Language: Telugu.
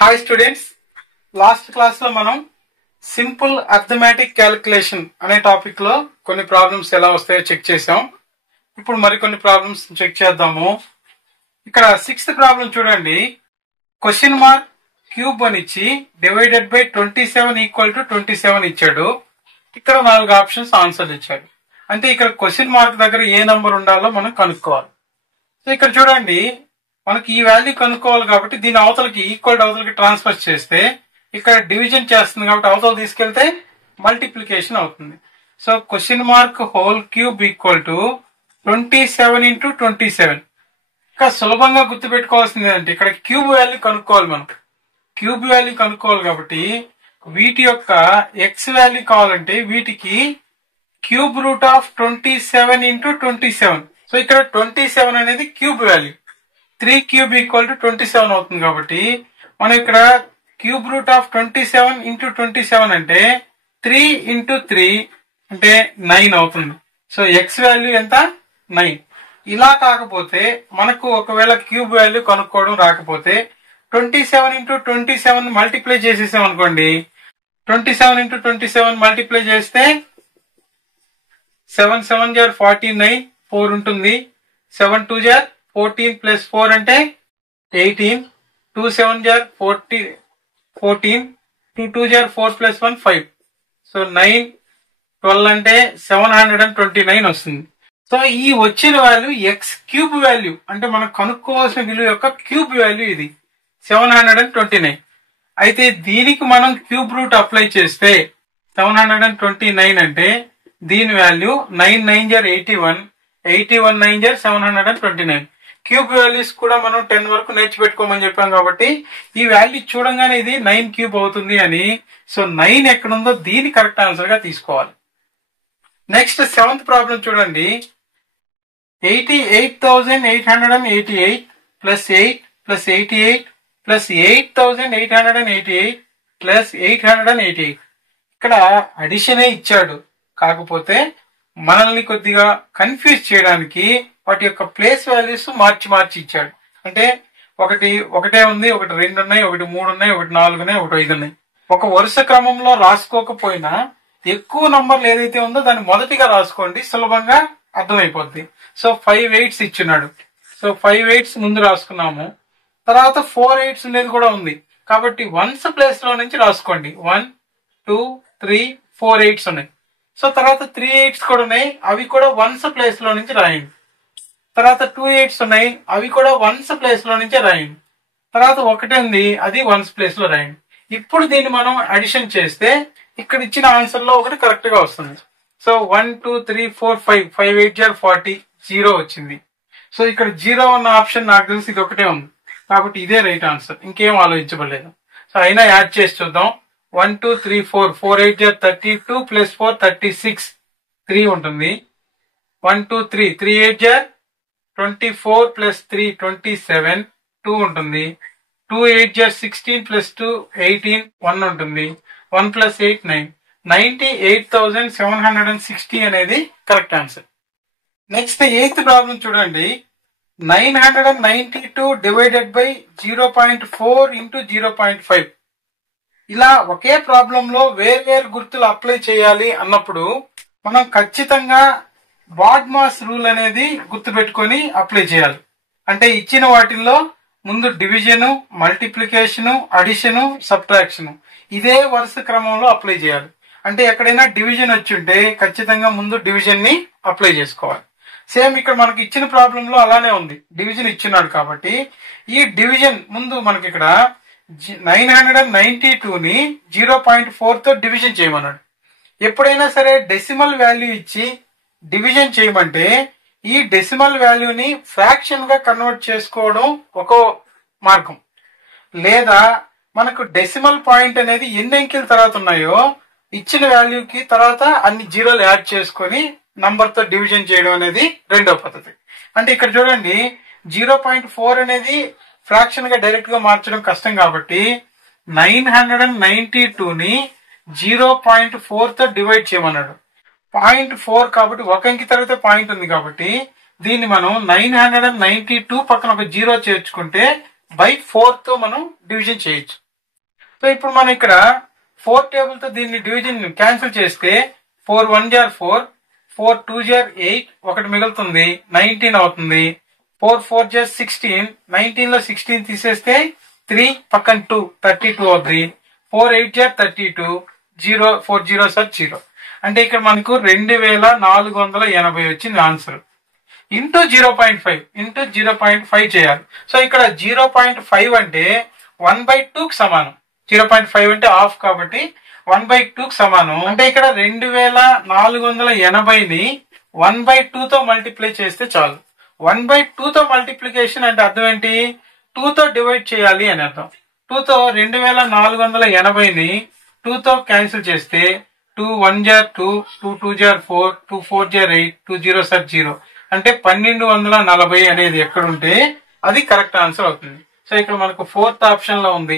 హాయ్ స్టూడెంట్స్, లాస్ట్ క్లాస్ లో మనం సింపుల్ అర్థమెటిక్ క్యాలిక్యులేషన్ అనే టాపిక్ లో కొన్ని ప్రాబ్లమ్స్ ఎలా వస్తాయో చెక్ చేసాం. ఇప్పుడు మరికొన్ని ప్రాబ్లమ్స్ చెక్ చేద్దాము. ఇక్కడ 6th ప్రాబ్లం చూడండి. క్వశ్చన్ మార్క్ క్యూబ్ అని ఇచ్చి డివైడెడ్ బై 27 ఈక్వల్ టు 27 ఇచ్చాడు. ఇక్కడ 4 ఆప్షన్స్ ఆన్సర్ ఇచ్చాడు. అంటే ఇక్కడ క్వశ్చన్ మార్క్ దగ్గర ఏ నంబర్ ఉండాలో మనం కనుక్కోవాలి. సో ఇక్కడ చూడండి, మనకి ఈ వాల్యూ కనుక్కోవాలి కాబట్టి దీని అవతలకి ఈక్వల్ అవతలకి ట్రాన్స్ఫర్ చేస్తే ఇక్కడ డివిజన్ చేస్తుంది కాబట్టి అవతల తీసుకెళ్తే మల్టిప్లికేషన్ అవుతుంది. So question mark whole cube equal to 27 into 27. ఇంకా సులభంగా గుర్తుపెట్టుకోవాల్సింది ఏంటంటే ఇక్కడ క్యూబ్ వాల్యూ కనుక్కోవాలి. మనం క్యూబ్ వాల్యూ కనుక్కోవాలి కాబట్టి వీటి యొక్క ఎక్స్ వాల్యూ కావాలంటే వీటికి cube root of 27 into 27. So ఇక్కడ 27 అనేది cube value. 3 cube equal to 27 అవుతుంది కాబట్టి మనం ఇక్కడ క్యూబ్ రూట్ ఆఫ్ 27 ఇంటూ 27 అంటే 3 ఇంటూ 3 అంటే 9 అవుతుంది. సో ఎక్స్ వాల్యూ ఎంత? 9. ఇలా కాకపోతే మనకు ఒకవేళ క్యూబ్ వాల్యూ కనుక్కోవడం రాకపోతే 27 ఇంటూ 27 మల్టిప్లై చేసేసాం అనుకోండి. 27 ఇంటూ 27 మల్టిప్లై చేస్తే 7 7 జార్ 49 4 ఉంటుంది. 7 2 జార్ 14 ప్లస్ 4 అంటే 18. 2 7 జార్ 14 2 2 జార్ 4 ప్లస్ 1 5. సో 9 12 అంటే 729 వస్తుంది. సో ఈ వచ్చిన వాల్యూ ఎక్స్ క్యూబ్ వాల్యూ అంటే మనం కనుక్కోవాల్సిన విలువ యొక్క క్యూబ్ వాల్యూ ఇది 729. అయితే దీనికి మనం క్యూబ్ రూట్ అప్లై చేస్తే 729 అంటే దీని వాల్యూ 9 9 జార్ 81 81 9 జార్ 729. క్యూబ్ వాల్యూస్ కూడా మనం 10 వరకు నేర్చిపెట్టుకోమని చెప్పాం కాబట్టి ఈ వాల్యూ చూడంగానే ఇది 9 క్యూబ్ అవుతుంది అని. సో 9 ఎక్కడుందో దీని కరెక్ట్ ఆన్సర్ గా తీసుకోవాలి. నెక్స్ట్ 7th ప్రాబ్లం చూడండి. 88,888 ప్లస్ 8 ప్లస్ 88 ప్లస్ 8,888 ప్లస్ 888. ఇక్కడ అడిషనే ఇచ్చాడు, కాకపోతే మనల్ని కొద్దిగా కన్ఫ్యూజ్ చేయడానికి వాటి యొక్క ప్లేస్ వాల్యూస్ మార్చి ఇచ్చాడు. అంటే ఒకటే ఉంది, ఒకటి 2 ఉన్నాయి, ఒకటి 3 ఉన్నాయి, ఒకటి 4 ఉన్నాయి, ఒకటి 5 ఉన్నాయి. ఒక వరుస క్రమంలో రాసుకోకపోయినా ఎక్కువ నంబర్లు ఏదైతే ఉందో దాన్ని మొదటిగా రాసుకోండి, సులభంగా అర్థమైపోద్ది. So 5 8s ఇచ్చున్నాడు. సో 5 8s ముందు రాసుకున్నాము. తర్వాత 4 8s ఉండేది కూడా ఉంది కాబట్టి 1s ప్లేస్ లో నుంచి రాసుకోండి. 1 2 3 4 8s ఉన్నాయి. సో తర్వాత 3 8s కూడా ఉన్నాయి, అవి కూడా 1s ప్లేస్ లో నుంచి రాయండి. తర్వాత 2 8s ఉన్నాయి, అవి కూడా 1s ప్లేస్ లో నుంచే రాయండి. తర్వాత ఒకటి ఉంది, అది 1s ప్లేస్ లో రాయండి. ఇప్పుడు దీన్ని మనం అడిషన్ చేస్తే ఇక్కడ ఇచ్చిన ఆన్సర్ లో ఒకటి కరెక్ట్ గా వస్తుంది. సో 1 2 3 4 5 5 8 జార్ 40 0 వచ్చింది. సో ఇక్కడ 0 ఉన్న ఆప్షన్ నాకు తెలిసి ఇది ఒకటే ఉంది కాబట్టి ఇదే రైట్ ఆన్సర్, ఇంకేం ఆలోచించబడలేదు. సో అయినా యాడ్ చేసి చూద్దాం. 1 2 3 4 4 8 జార్ 32 ప్లస్ 4 36 3 ఉంటుంది. 1 2 3 3 8 జార్ 24 ప్లస్ 3 27 2 ఉంటుంది. 2 8 జార్ 16 ప్లస్ 2 18 1 ఉంటుంది. 1 ప్లస్ 8 9 98,760 అనేది correct answer. Next 8th problem చూడండి. 992 డివైడెడ్ బై 0.4 ఇంటూ 0.5. ఇలా ఒకే ప్రాబ్లం లో వేర్వేరు గుర్తులు అప్లై చేయాలి అన్నప్పుడు మనం ఖచ్చితంగా బాడ్మాస్ రూల్ అనేది గుర్తుపెట్టుకొని అప్లై చేయాలి. అంటే ఇచ్చిన వాటిల్లో ముందు డివిజన్, మల్టిప్లికేషన్, అడిషన్, సబ్ట్రాక్షన్ ఇదే వరుస క్రమంలో అప్లై చేయాలి. అంటే ఎక్కడైనా డివిజన్ వచ్చి ఉంటే ఖచ్చితంగా ముందు డివిజన్ ని అప్లై చేసుకోవాలి. సేమ్ ఇక్కడ మనకి ఇచ్చిన ప్రాబ్లం లో అలానే ఉంది, డివిజన్ ఇచ్చినాడు కాబట్టి ఈ డివిజన్ ముందు మనకి ఇక్కడ 992 ని 0.4 తో డివిజన్ చేయమన్నాడు. ఎప్పుడైనా సరే డెసిమల్ వాల్యూ ఇచ్చి డివిజన్ చేయమంటే ఈ డెసిమల్ వాల్యూని ఫ్రాక్షన్ గా కన్వర్ట్ చేసుకోవడం ఒక మార్గం. లేదా మనకు డెసిమల్ పాయింట్ అనేది ఎన్ని అంకెల తర్వాత ఉన్నాయో ఇచ్చిన వాల్యూకి తర్వాత అన్ని జీరోలు యాడ్ చేసుకొని నంబర్ తో డివిజన్ చేయడం అనేది రెండో పద్ధతి. అంటే ఇక్కడ చూడండి 0.4 అనేది ఫ్రాక్షన్ గా డైరెక్ట్ గా మార్చడం కష్టం కాబట్టి 992 ని 0.4 తో డివైడ్ చేయమన్నాడు. 0.4 కాబట్టి ఒక అంకి తర్వాత పాయింట్ ఉంది కాబట్టి దీన్ని మనం 992 పక్కన ఒక 0 చేర్చుకుంటే by 4 తో మనం డివిజన్ చేయొచ్చు. సో ఇప్పుడు మనం ఇక్కడ 4 టేబుల్ తో దీన్ని డివిజన్ క్యాన్సిల్ చేస్తే 4 1 జార్ 4, 4 2 జార్ 8, ఒకటి మిగులుతుంది 19 అవుతుంది. 4 4 జార్ 16, 19 లో 16 తీసేస్తే 3 పక్కన 2 32 అవుతుంది. 4 8 జార్ 32, 0 4 0 సార్ 0. అంటే ఇక్కడ మనకు 2480 వచ్చింది ఆన్సర్. ఇంటూ 0.5 ఇంటూ 0.5 చేయాలి. సో ఇక్కడ 0.5 అంటే 1/2 కి సమానం. 0.5 అంటే హాఫ్ కాబట్టి 1/2 కి సమానం. అంటే ఇక్కడ 2480ని 1/2 తో మల్టిప్లై చేస్తే చాలు. 1/2 తో మల్టిప్లికేషన్ అంటే అర్థం ఏంటి? 2 తో డివైడ్ చేయాలి అని అర్థం. 2 తో 2480ని 2 తో క్యాన్సిల్ చేస్తే 2 1 జార్ 2, 2 2 జార్ 4, 2 4 జార్ 8, 2 0 సార్ 0. అంటే 1240 అనేది ఎక్కడుంటే అది కరెక్ట్ ఆన్సర్ అవుతుంది. సో ఇక్కడ మనకు 4th ఆప్షన్ లో ఉంది.